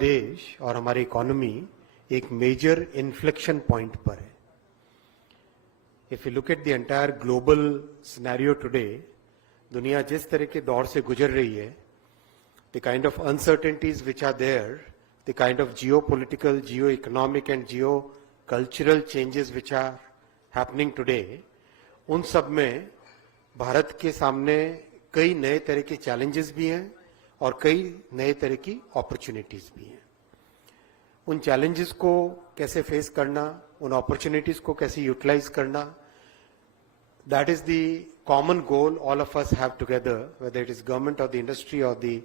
देश और हमारी इकोनॉमी एक मेजर इन्फ्लेक्शन पॉइंट पर है. If you look at the entire global scenario today, दुनिया जिस तरह के दौर से गुजर रही है, the kind of uncertainties which are there, the kind of geopolitical, geo economic and geo cultural changes which are happening today, उन सब में भारत के सामने कई नए तरह के चैलेंजेस भी हैं और कई नए तरह की अपॉर्चुनिटीज भी हैं. उन चैलेंजेस को कैसे फेस करना, उन अपॉर्चुनिटीज को कैसे यूटिलाइज करना, that is the common goal all of us have together, whether it is government और द इंडस्ट्री और द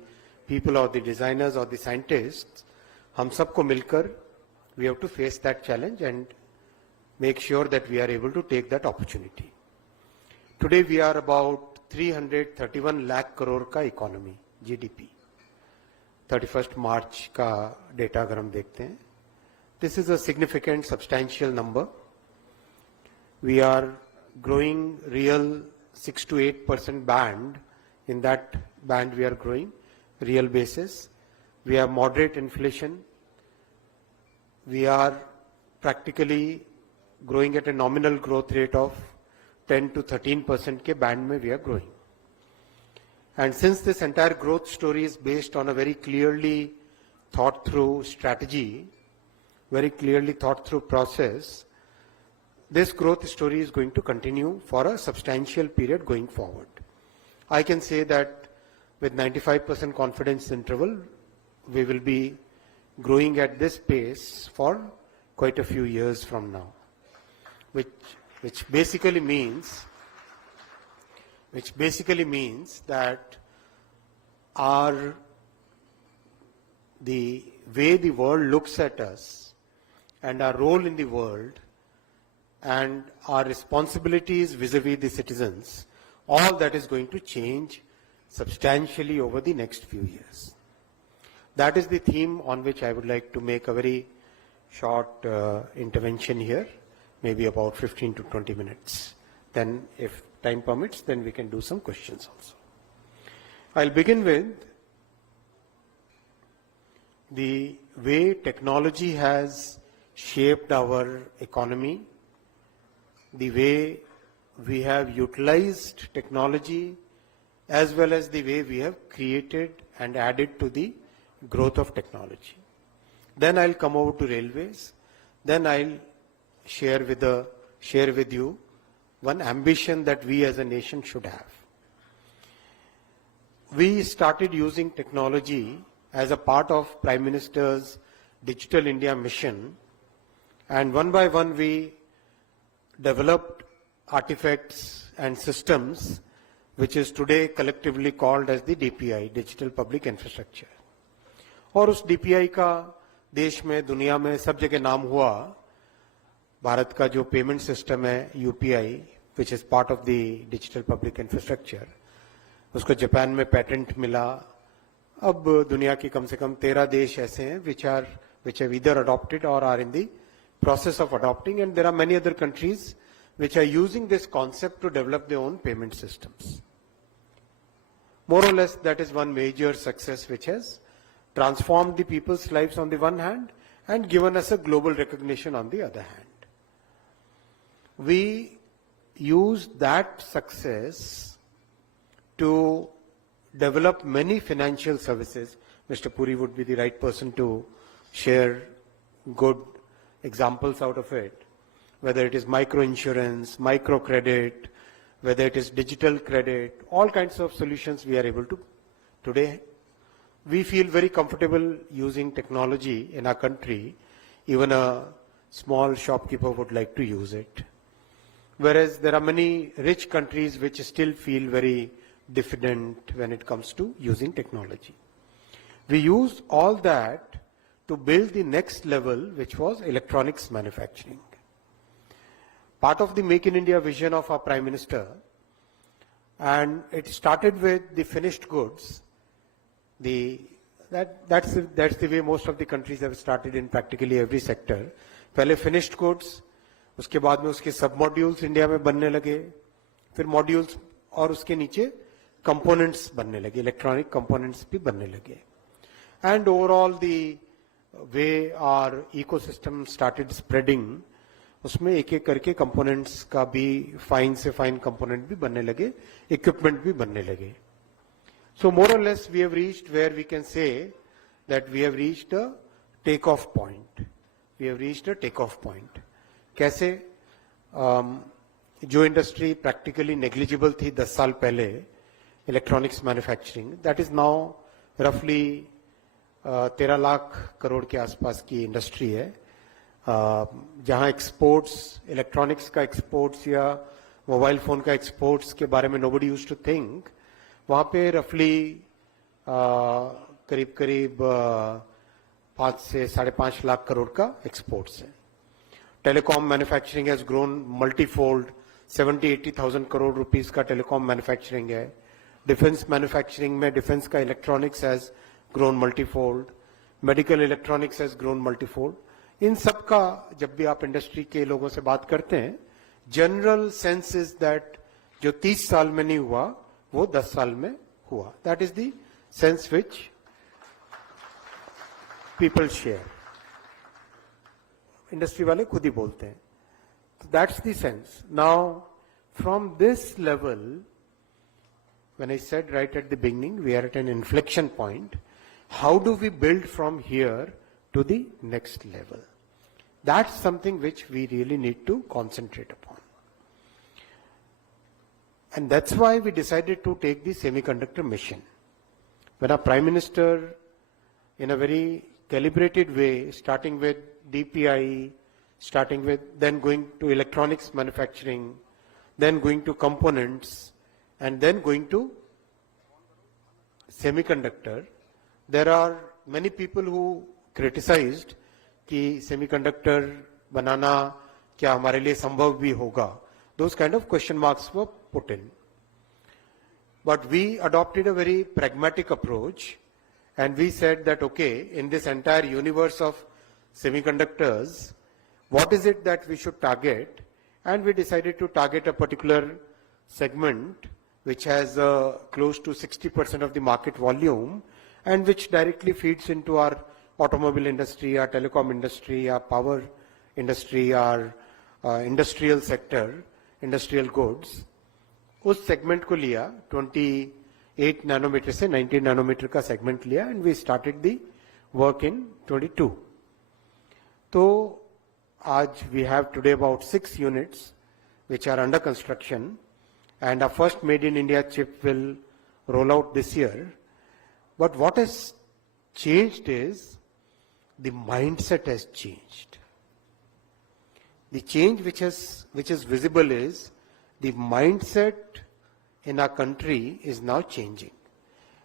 पीपल और द डिजाइनर्स और द साइंटिस्ट्स. हम सबको मिलकर we have to face that challenge and make sure that we are able to take that opportunity. Today we are about 331 lakh crore का economy, GDP. 31st March का data अगर हम देखते हैं, this is a significant substantial number. We are growing real 6 to 8% band. In that band we are growing real basis. We have moderate inflation. We are practically growing at a nominal growth rate of 10 to 13% के band में we are growing. And since this entire growth story is based on a very clearly thought through strategy, very clearly thought through process, this growth story is going to continue for a substantial period going forward. I can say that with 95% confidence interval, we will be growing at this pace for quite a few years from now. Which basically means that the way the world looks at us and our role in the world and our responsibilities vis-a-vis the citizens, all that is going to change substantially over the next few years. That is the theme on which I would like to make a very short intervention here. Maybe about 15 to 20 minutes. Then if time permits, then we can do some questions also. I'll begin with the way technology has shaped our economy, the way we have utilized technology, as well as the way we have created and added to the growth of technology. Then I'll come over to railways. Then I'll share with you one ambition that we as a nation should have. We started using technology as a part of Prime Minister's Digital India mission, and one by one we developed artifacts and systems which is today collectively called as the DPI, Digital Public Infrastructure. और उस DPI का देश में, दुनिया में सब जगह नाम हुआ. भारत का जो पेमेंट सिस्टम है UPI, which is part of the digital public infrastructure, उसको जापान में पेटेंट मिला. अब दुनिया की कम से कम 13 देश ऐसे हैं which have either adopted or are in the process of adopting, and there are many other countries which are using this concept to develop their own payment systems. More or less that is one major success which has transformed the people's lives on the one hand and given us a global recognition on the other hand. We used that success to develop many financial services. Mr. Puri would be the right person to share good examples out of it, whether it is micro insurance, micro credit, whether it is digital credit, all kinds of solutions we are able to today. We feel very comfortable using technology in our country. Even a small shopkeeper would like to use it. Whereas there are many rich countries which still feel very diffident when it comes to using technology. We used all that to build the next level, which was electronics manufacturing. Part of the Make in India vision of our Prime Minister, and it started with the finished goods. That's the way most of the countries have started in practically every sector. पहले finished goods, उसके बाद में उसके सब modules India में बनने लगे, फिर मॉड्यूल्स और उसके नीचे कंपोनेंट्स बनने लगे, इलेक्ट्रॉनिक कंपोनेंट्स भी बनने लगे. And overall the way our ecosystem started spreading, उसमें एक एक करके कंपोनेंट्स का भी फाइन से फाइन कंपोनेंट भी बनने लगे, इक्विपमेंट भी बनने लगे. So more or less we have reached where we can say that we have reached a take-off point. We have reached a take-off point. कैसे जो इंडस्ट्री प्रैक्टिकली नेग्लिजिबल थी 10 साल पहले, electronics manufacturing, that is now रफली 13 लाख करोड़ के आसपास की industry है, जहां एक्सपोर्ट्स, इलेक्ट्रॉनिक्स का एक्सपोर्ट्स या मोबाइल फोन का एक्सपोर्ट्स के बारे में नोबडी यूज्ड टू थिंक. वहां पे रफली करीब करीब 5 से 5.5 लाख करोड़ का एक्सपोर्ट्स है. Telecom manufacturing has grown multifold, 70-80,000 crore rupees का टेलीकॉम मैन्युफैक्चरिंग है. डिफेंस मैन्युफैक्चरिंग में डिफेंस का electronics has grown multifold, medical electronics has grown multifold. इन सब का जब भी आप इंडस्ट्री के लोगों से बात करते हैं, जनरल सेंस इज दैट जो 30 साल में नहीं हुआ वो 10 साल में हुआ. That is the sense which people share. Industry वाले खुद ही बोलते हैं. That's the sense. Now from this level, when I said right at the beginning, we are at an inflection point. How do we build from here to the next level? That's something which we really need to concentrate upon. And that's why we decided to take the semiconductor mission. When our Prime Minister, in a very calibrated way, starting with DPI, starting with then going to electronics manufacturing, then going to components, and then going to semiconductor, there are many people who criticized कि semiconductor बनाना क्या हमारे लिए संभव भी होगा. Those kind of question marks were put in. But we adopted a very pragmatic approach, and we said that, okay, in this entire universe of semiconductors, what is it that we should target? And we decided to target a particular segment which has close to 60% of the market volume, and which directly feeds into our automobile industry, our telecom industry, our power industry, our industrial sector, industrial goods. उस segment को लिया, 28 nanometre से 19 nanometre का segment लिया, and we started the work in 22. तो आज we have today about 6 units which are under construction, and our first made in India chip will roll out this year. But what has changed is the mindset has changed. The change which is visible is the mindset in our country is now changing,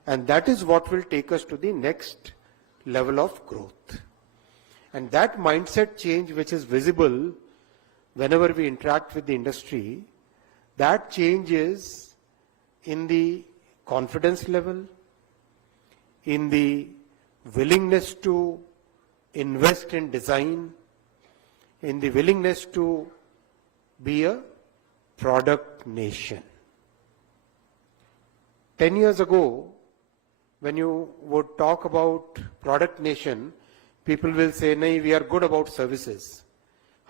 and that is what will take us to the next level of growth. And that mindset change which is visible whenever we interact with the industry, that change is in the confidence level, in the willingness to invest in design, in the willingness to be a product nation. 10 years ago, when you would talk about product nation, people will say, nahi, we are good about services.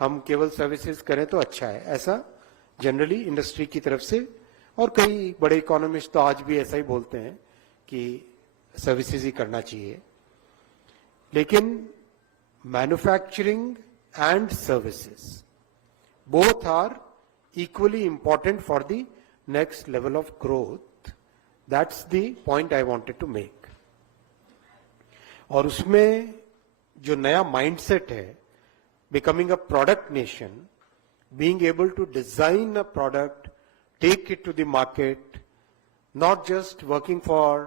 हम केवल services करें तो अच्छा है. ऐसा generally industry की तरफ से, और कई बड़े इकोनॉमिस्ट तो आज भी ऐसा ही बोलते हैं कि सर्विसेज ही करना चाहिए. लेकिन manufacturing and services both are equally important for the next level of growth. That's the point I wanted to make. और उसमें जो नया माइंडसेट है, becoming a product nation, being able to design a product, take it to the market, not just working for,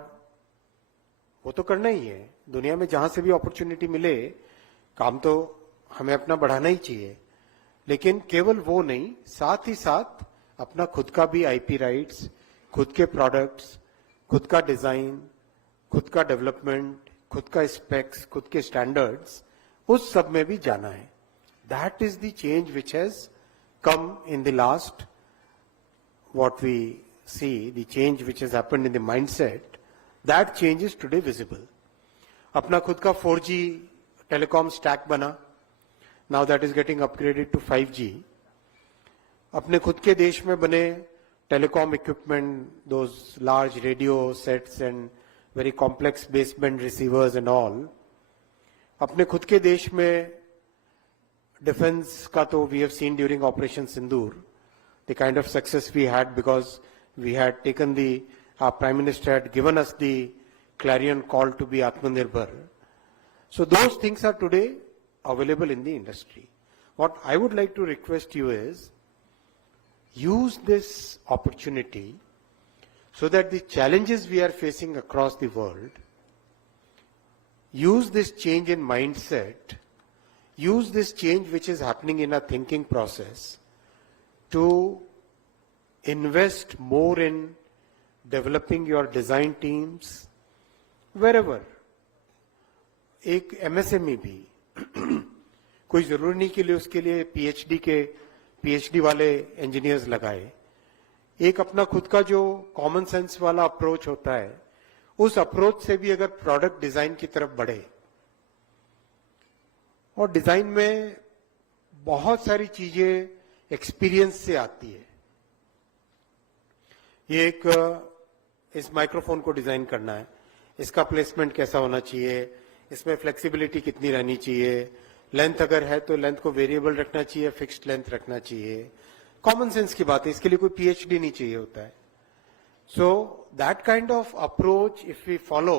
वो तो करना ही है, दुनिया में जहां से भी अपॉर्चुनिटी मिले काम तो हमें अपना बढ़ाना ही चाहिए, लेकिन केवल वो नहीं, साथ ही साथ अपना खुद का भी आईपी राइट्स, खुद के प्रोडक्ट्स, खुद का डिजाइन, खुद का डेवलपमेंट, खुद का स्पेक्स, खुद के स्टैंडर्ड्स, उस सब में भी जाना है. That is the change which has come in the last, what we see, the change which has happened in the mindset, that change is today visible. अपना खुद का 4G telecom stack bana. Now that is getting upgraded to 5G. अपने खुद के देश में बने telecom equipment, those large radio sets and very complex baseband receivers and all. अपने खुद के देश में defense का तो we have seen during Operation Sindoor, the kind of success we had because we had taken our Prime Minister had given us the clarion call to be Atmanirbhar. So those things are today available in the industry. What I would like to request you is, use this opportunity so that the challenges we are facing across the world, use this change in mindset, use this change which is happening in our thinking process to invest more in developing your design teams wherever. एक MSME भी कोई जरूरी नहीं के लिए उसके लिए PhD वाले इंजीनियर्स लगाए. एक अपना खुद का जो कॉमन सेंस वाला अप्रोच होता है, उस अप्रोच से भी अगर प्रोडक्ट डिजाइन की तरफ बढ़े, और डिजाइन में बहुत सारी चीजें एक्सपीरियंस से आती है. ये इस माइक्रोफोन को डिजाइन करना है, इसका प्लेसमेंट कैसा होना चाहिए, इसमें फ्लेक्सिबिलिटी कितनी रहनी चाहिए, लेंथ अगर है तो लेंथ को वेरिएबल रखना चाहिए, फिक्स्ड लेंथ रखना चाहिए. कॉमन सेंस की बात है, इसके लिए कोई PhD नहीं चाहिए होता है. So that kind of approach if we follow,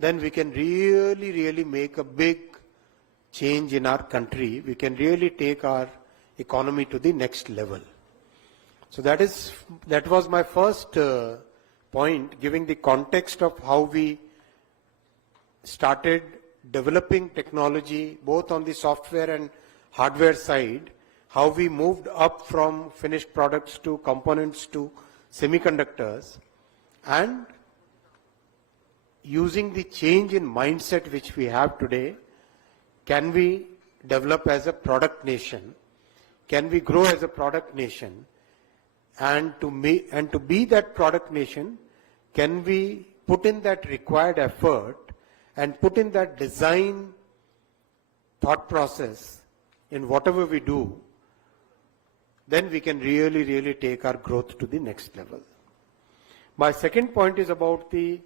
then we can really make a big change in our country. We can really take our economy to the next level. So that was my first point, giving the context of how we started developing technology both on the software and hardware side, how we moved up from finished products to components to semiconductors, and using the change in mindset which we have today. Can we develop as a product nation? Can we grow as a product nation? And to be that product nation, can we put in that required effort and put in that design thought process in whatever we do? Then we can really take our growth to the next level. My second point is about the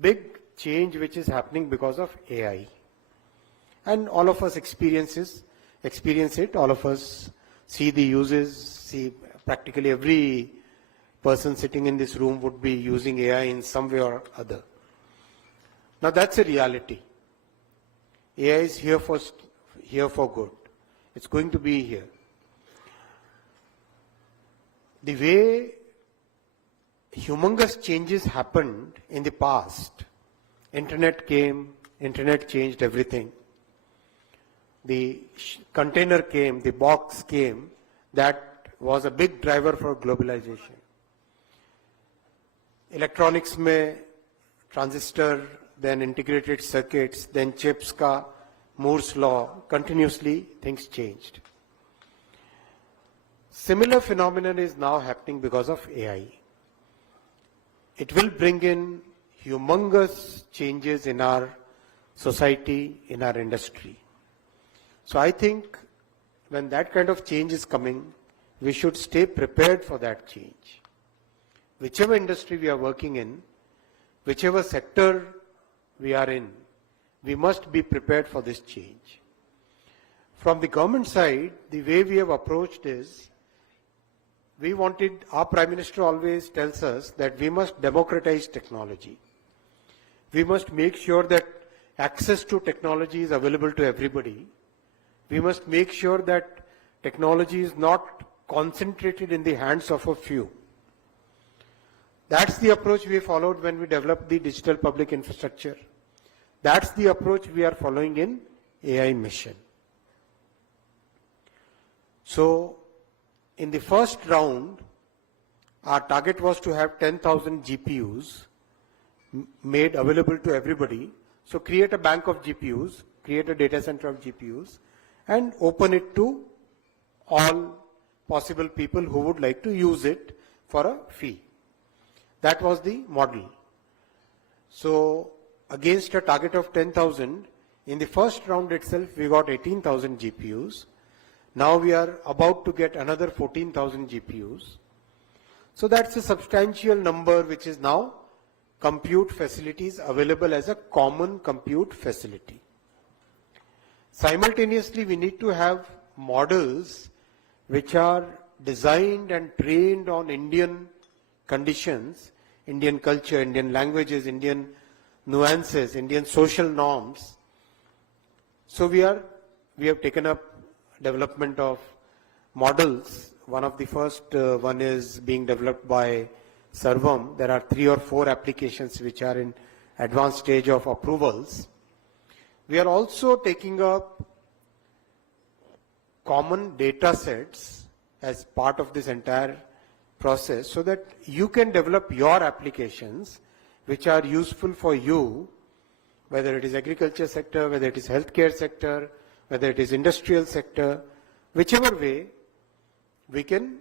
big change which is happening because of AI. And all of us experience it, all of us see the uses, see practically every person sitting in this room would be using AI in some way or other. Now that's a reality. AI is here for good. It's going to be here. The way humongous changes happened in the past, internet came, internet changed everything. The container came, the box came, that was a big driver for globalization. Electronics mein transistor, then integrated circuits, then chips ka Moore's law, continuously things changed. Similar phenomenon is now happening because of AI. It will bring in humongous changes in our society, in our industry. So I think when that kind of change is coming, we should stay prepared for that change. Whichever industry we are working in, whichever sector we are in, we must be prepared for this change. From the government side, the way we have approached is, our Prime Minister always tells us that we must democratize technology. We must make sure that access to technology is available to everybody. We must make sure that technology is not concentrated in the hands of a few. That's the approach we followed when we developed the digital public infrastructure. That's the approach we are following in AI mission. So, in the first round, our target was to have 10,000 GPUs made available to everybody. So create a bank of GPUs, create a data center of GPUs, and open it to all possible people who would like to use it for a fee. That was the model. So against a target of 10,000, In the first round itself, we got 18,000 GPUs. Now we are about to get another 14,000 GPUs. So that's a substantial number which is now compute facilities available as a common compute facility. Simultaneously, we need to have models which are designed and trained on Indian conditions, Indian culture, Indian languages, Indian nuances, Indian social norms. So we have taken up development of models. One of the first one is being developed by Sarvam. There are 3 or 4 applications which are in advanced stage of approvals. We are also taking up common data sets as part of this entire process so that you can develop your applications which are useful for you, whether it is agriculture sector, whether it is healthcare sector, whether it is industrial sector, whichever way, we can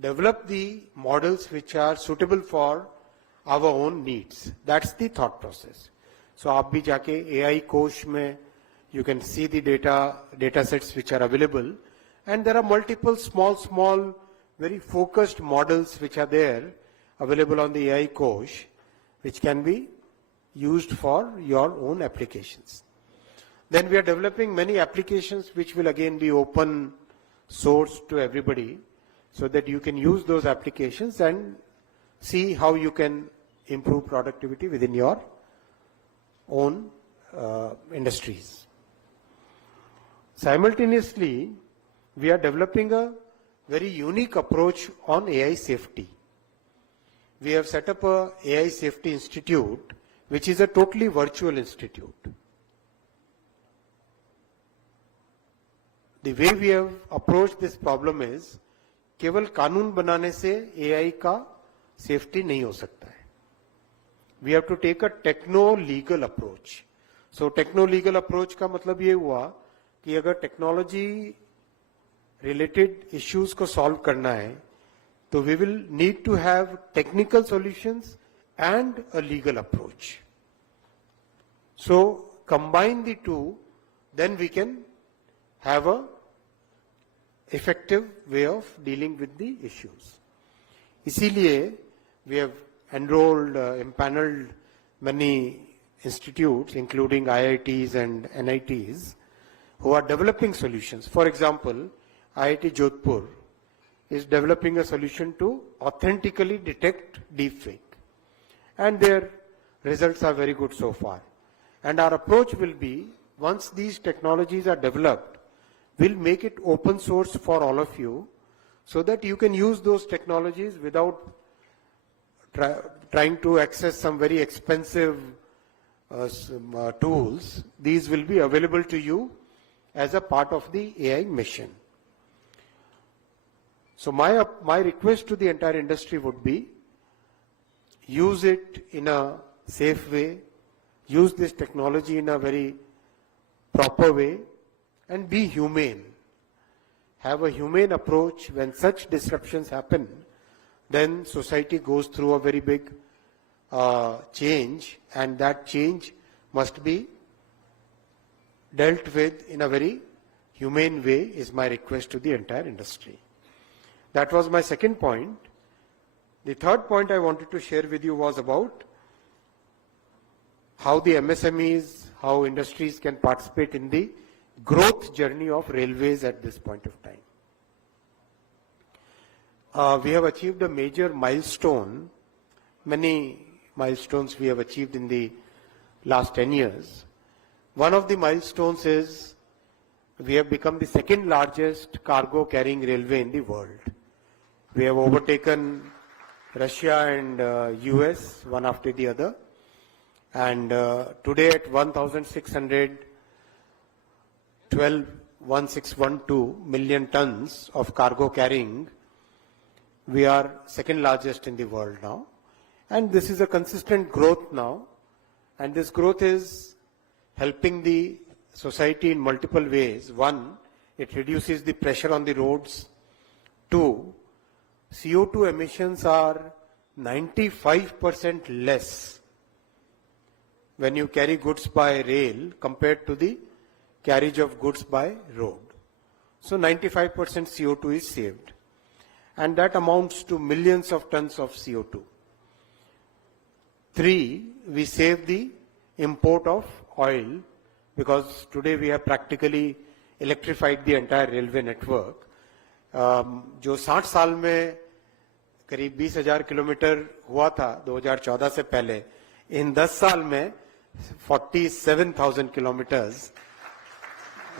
develop the models which are suitable for our own needs. That's the thought process. So आप भी जाके AI कोश में you can see the data sets which are available, and there are multiple small very focused models which are there available on the AI kosh which can be used for your own applications. Then we are developing many applications which will again be open source to everybody so that you can use those applications and see how you can improve productivity within your own industries. Simultaneously, we are developing a very unique approach on AI safety. We have set up a AI Safety Institute, which is a totally virtual institute. The way we have approached this problem is, केवल कानून बनाने से AI का safety नहीं हो सकता है. We have to take a techno-legal approach. So techno-legal approach का मतलब ये हुआ कि अगर technology related issues को solve करना है, तो we will need to have technical solutions and a legal approach. So combine the two, then we can have a effective way of dealing with the issues. इसीलिए we have enrolled, empaneled many institutes, including IITs and NITs, who are developing solutions. For example, IIT Jodhpur is developing a solution to authentically detect deepfake. And their results are very good so far. And our approach will be, once these technologies are developed, we'll make it open source for all of you so that you can use those technologies without trying to access some very expensive tools. These will be available to you as a part of the AI mission. So my request to the entire industry would be, use it in a safe way, use this technology in a very proper way, and be humane. Have a humane approach. When such disruptions happen, then society goes through a very big change, and that change must be dealt with in a very humane way, is my request to the entire industry. That was my second point. The third point I wanted to share with you was about how the MSMEs, how industries can participate in the growth journey of railways at this point of time. We have achieved a major milestone. Many milestones we have achieved in the last 10 years. One of the milestones is we have become the second largest cargo carrying railway in the world. We have overtaken Russia and US one after the other. And today at 1,612 million tons of cargo carrying, we are second largest in the world now. And this is a consistent growth now. And this growth is helping the society in multiple ways. One, it reduces the pressure on the roads. Two, CO2 emissions are 95% less when you carry goods by rail compared to the carriage of goods by road. So 95% CO2 is saved, and that amounts to millions of tons of CO2. 3, we save the import of oil, because today we have practically electrified the entire railway network. जो 60 साल में करीब 20,000 kilometre हुआ था 2014 से पहले, इन 10 साल में 47,000 किलोमीटर्स,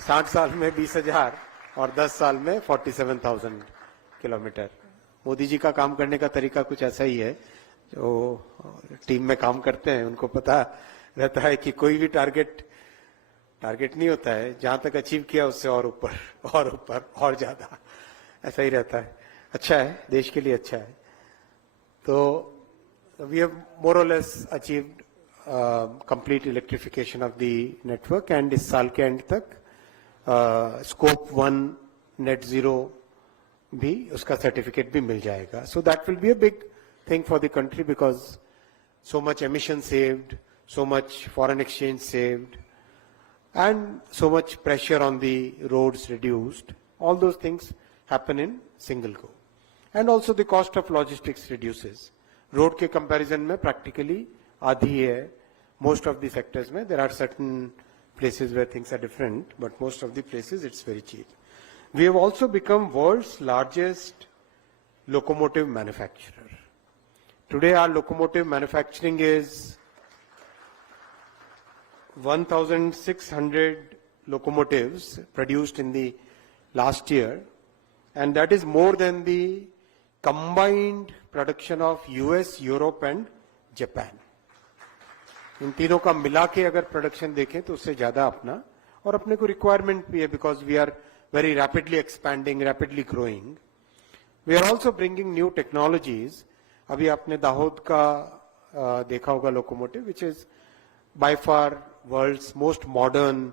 60 साल में 20,000 और 10 साल में 47,000 किलोमीटर. मोदी जी का काम करने का तरीका कुछ ऐसा ही है. जो टीम में काम करते हैं उनको पता रहता है कि कोई भी टारगेट नहीं होता है, जहां तक अचीव किया उससे और ऊपर और ज्यादा, ऐसा ही रहता है. अच्छा है, देश के लिए अच्छा है. तो we have more or less achieved complete electrification of the network, and इस साल के एंड तक स्कोप 1 नेट जीरो भी उसका सर्टिफिकेट भी मिल जाएगा. So that will be a big thing for the country, because so much emission saved, so much foreign exchange saved, and so much pressure on the roads reduced. All those things happen in single go. And also the cost of logistics reduces. Road ke comparison mein practically आधी है. Most of the sectors mein, there are certain places where things are different, but most of the places it's very cheap. We have also become world's largest locomotive manufacturer. Today our locomotive manufacturing is 1,600 locomotives produced in the last year, and that is more than the combined production of US, Europe and Japan. इन तीनों का मिला के अगर production देखें तो उससे ज्यादा अपना, और अपने को रिक्वायरमेंट भी है, because we are very rapidly expanding, rapidly growing. We are also bringing new technologies. अभी आपने दाहोद का देखा होगा locomotive, which is by far world's most modern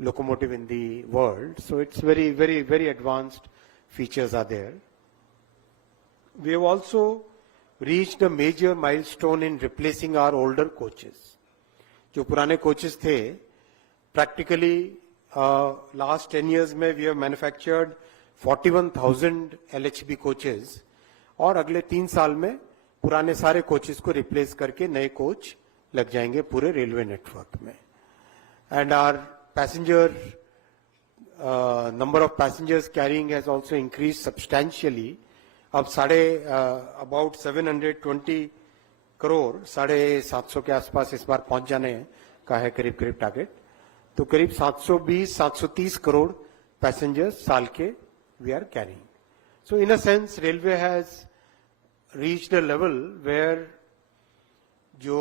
locomotive in the world. So it's very very very advanced features are there. We have also reached a major milestone in replacing our older coaches. जो पुराने coaches थे, practically last 10 years में we have manufactured 41,000 LHB coaches, और अगले 3 साल में पुराने सारे coaches को replace करके नए coach लग जाएंगे पूरे railway network में. And our passenger number of passengers carrying has also increased substantially. अब about 720 करोड़, 750 के आसपास इस बार पहुंच जाने का है करीब टारगेट. तो करीब 720-730 करोड़ पैसेंजर्स साल के we are carrying. So in a sense railway has reached a level where जो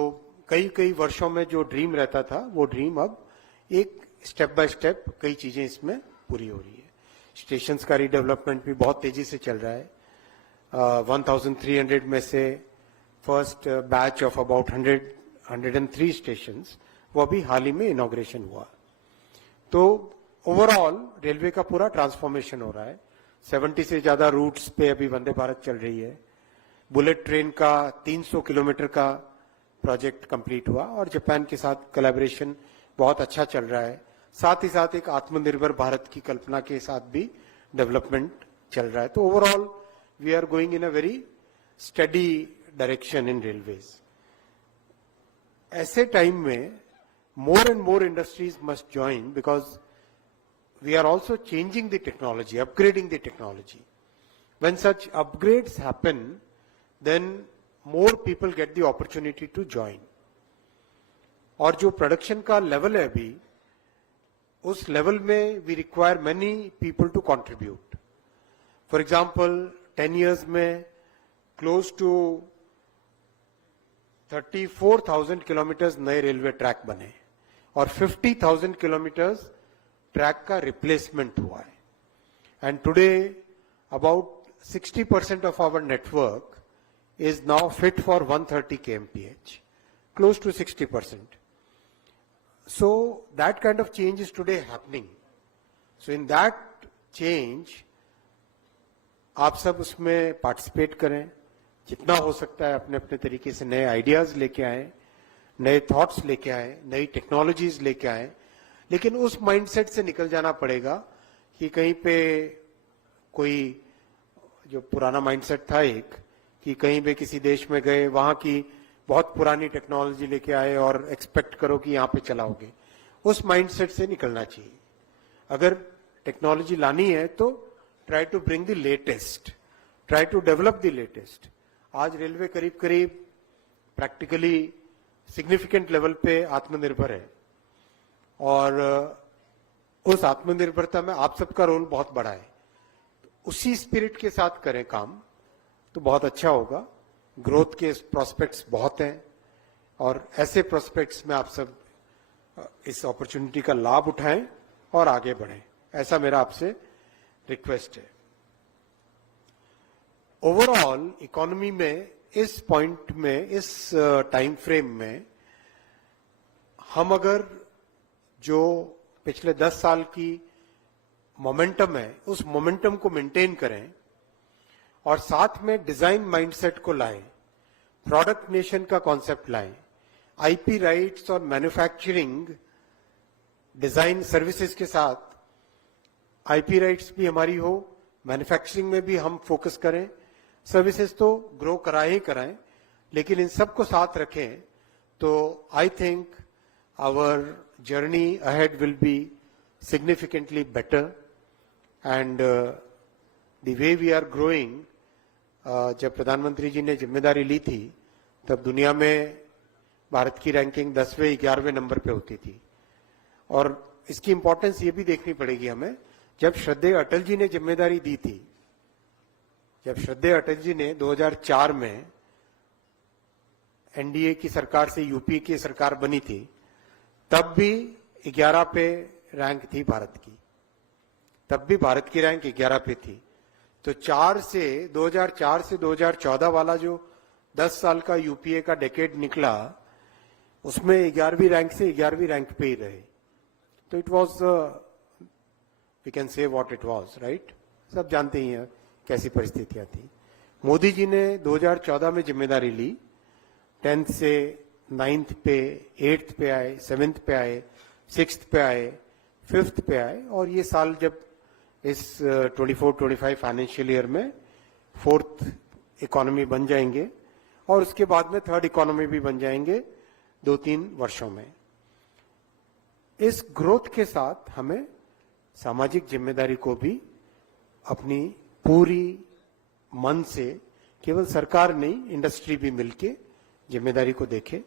कई वर्षों में जो ड्रीम रहता था, वो ड्रीम अब एक स्टेप बाय स्टेप कई चीजें इसमें पूरी हो रही है. स्टेशन का रीडेवलपमेंट भी बहुत तेजी से चल रहा है. 1,300 में से first batch of about 103 stations, वो भी हाल ही में इनॉग्रेशन हुआ. तो ओवरऑल रेलवे का पूरा ट्रांसफॉर्मेशन हो रहा है. 70 से ज्यादा रूट्स पे अभी वंदे भारत चल रही है. बुलेट ट्रेन का 300 किलोमीटर का प्रोजेक्ट कंप्लीट हुआ, और जापान के साथ कोलैबोरेशन बहुत अच्छा चल रहा है. साथ ही साथ एक आत्मनिर्भर भारत की कल्पना के साथ भी डेवलपमेंट चल रहा है. तो overall we are going in a very steady direction in railways. ऐसे टाइम में more and more industries must join, because we are also changing the technology, upgrading the technology. When such upgrades happen, then more people get the opportunity to join. और जो production का level है अभी, उस level में we require many people to contribute. For example, 10 years में close to 34,000 kilometres नए railway track बने, और 50,000 किलोमीटर्स ट्रैक का रिप्लेसमेंट हुआ है. And today about 60% of our network is now fit for 130 kmph, close to 60%. So that kind of change is today happening. So in that change, आप सब उसमें participate करें, जितना हो सकता है अपने अपने तरीके से नए आइडियाज लेके आए. नए थॉट्स लेके आए, नई टेक्नोलॉजीज लेके आए, लेकिन उस माइंडसेट से निकल जाना पड़ेगा कि कहीं पे कोई जो पुराना माइंडसेट था एक, कि कहीं पे किसी देश में गए, वहां की बहुत पुरानी टेक्नोलॉजी लेके आए और एक्सपेक्ट करो कि यहां पे चलाओगे, उस माइंडसेट से निकलना चाहिए। अगर टेक्नोलॉजी लानी है तो try to bring the latest, try to develop the latest. आज रेलवे करीब करीब प्रैक्टिकली सिग्निफिकेंट लेवल पे आत्मनिर्भर है, और उस आत्मनिर्भरता में आप सबका रोल बहुत बड़ा है। उसी स्पिरिट के साथ करें काम तो बहुत अच्छा होगा। ग्रोथ के प्रोस्पेक्ट्स बहुत हैं, और ऐसे प्रोस्पेक्ट्स में आप सब इस अपॉर्चुनिटी का लाभ उठाएं और आगे बढ़ें, ऐसा मेरा आपसे रिक्वेस्ट है। ओवरऑल इकोनॉमी में इस पॉइंट में, इस टाइम फ्रेम में हम अगर जो पिछले 10 साल की मोमेंटम है, उस मोमेंटम को मेंटेन करें और साथ में डिजाइन माइंडसेट को लाएं, प्रोडक्ट नेशन का कॉन्सेप्ट लाएं, आईपी राइट्स और मैन्युफैक्चरिंग डिजाइन सर्विसेज के साथ आईपी राइट्स भी हमारी हो, मैन्युफैक्चरिंग में भी हम फोकस करें, सर्विसेज तो ग्रो कराएं ही कराएं, लेकिन इन सबको साथ रखें, तो I think our journey ahead will be significantly better, and the way we are growing, जब प्रधानमंत्री जी ने जिम्मेदारी ली थी तब दुनिया में भारत की रैंकिंग 10वें 11वें नंबर पे होती थी, और इसकी इंपॉर्टेंस ये भी देखनी पड़ेगी हमें। जब श्रद्धेय अटल जी ने जिम्मेदारी दी थी, जब श्रद्धेय अटल जी ने 2004 में एनडीए की सरकार से यूपी की सरकार बनी थी, तब भी 11 पे रैंक थी भारत की, तब भी भारत की रैंक 11 पे थी। तो 2004 से 2014 वाला जो 10 साल का यूपीए का डेकेड निकला, उसमें 11वीं रैंक से 11वीं रैंक पे ही रहे। तो it was, we can say what it was, right. सब जानते ही हैं कैसी परिस्थितियां थी। मोदी जी ने 2014 में जिम्मेदारी ली, 10th से 9th पे, 8th पे आए, 7th पे आए, 6th पे आए, 5th पे आए, और ये साल जब इस 24-25 फाइनेंशियल ईयर में 4th इकोनॉमी बन जाएंगे, और उसके बाद में 3rd इकोनॉमी भी बन जाएंगे 2-3 वर्षों में। इस ग्रोथ के साथ हमें सामाजिक जिम्मेदारी को भी अपनी पूरी मन से, केवल सरकार नहीं, इंडस्ट्री भी मिलके जिम्मेदारी को देखे।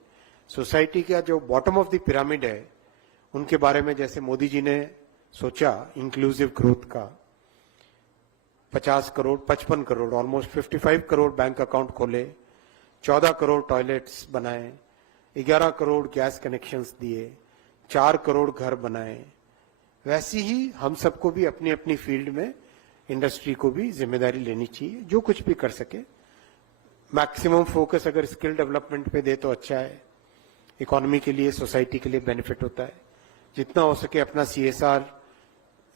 सोसाइटी का जो बॉटम ऑफ द पिरामिड है, उनके बारे में जैसे मोदी जी ने सोचा इंक्लूसिव ग्रोथ का, 50 crore, 55 crore, almost 55 crore bank account खोले, 14 करोड़ टॉयलेट्स बनाए, 11 करोड़ गैस कनेक्शंस दिए, 4 करोड़ घर बनाए, वैसी ही हम सबको भी अपनी अपनी फील्ड में इंडस्ट्री को भी जिम्मेदारी लेनी चाहिए, जो कुछ भी कर सके। मैक्सिमम फोकस अगर स्किल डेवलपमेंट पे दे तो अच्छा है, इकोनॉमी के लिए, सोसाइटी के लिए बेनिफिट होता है। जितना हो सके अपना सीएसआर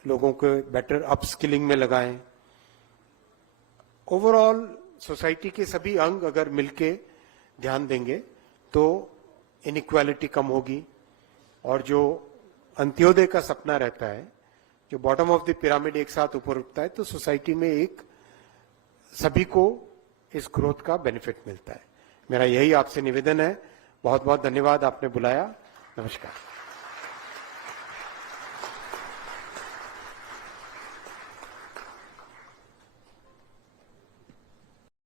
लोगों को बेटर अपस्किलिंग में लगाएं। ओवरऑल सोसाइटी के सभी अंग अगर मिलके ध्यान देंगे तो इनइक्वालिटी कम होगी, और जो अंत्योदय का सपना रहता है, जो बॉटम ऑफ द पिरामिड एक साथ ऊपर उठता है, तो सोसाइटी में एक सभी को इस ग्रोथ का बेनिफिट मिलता है। मेरा यही आपसे निवेदन है। बहुत बहुत धन्यवाद, आपने बुलाया। नमस्कार।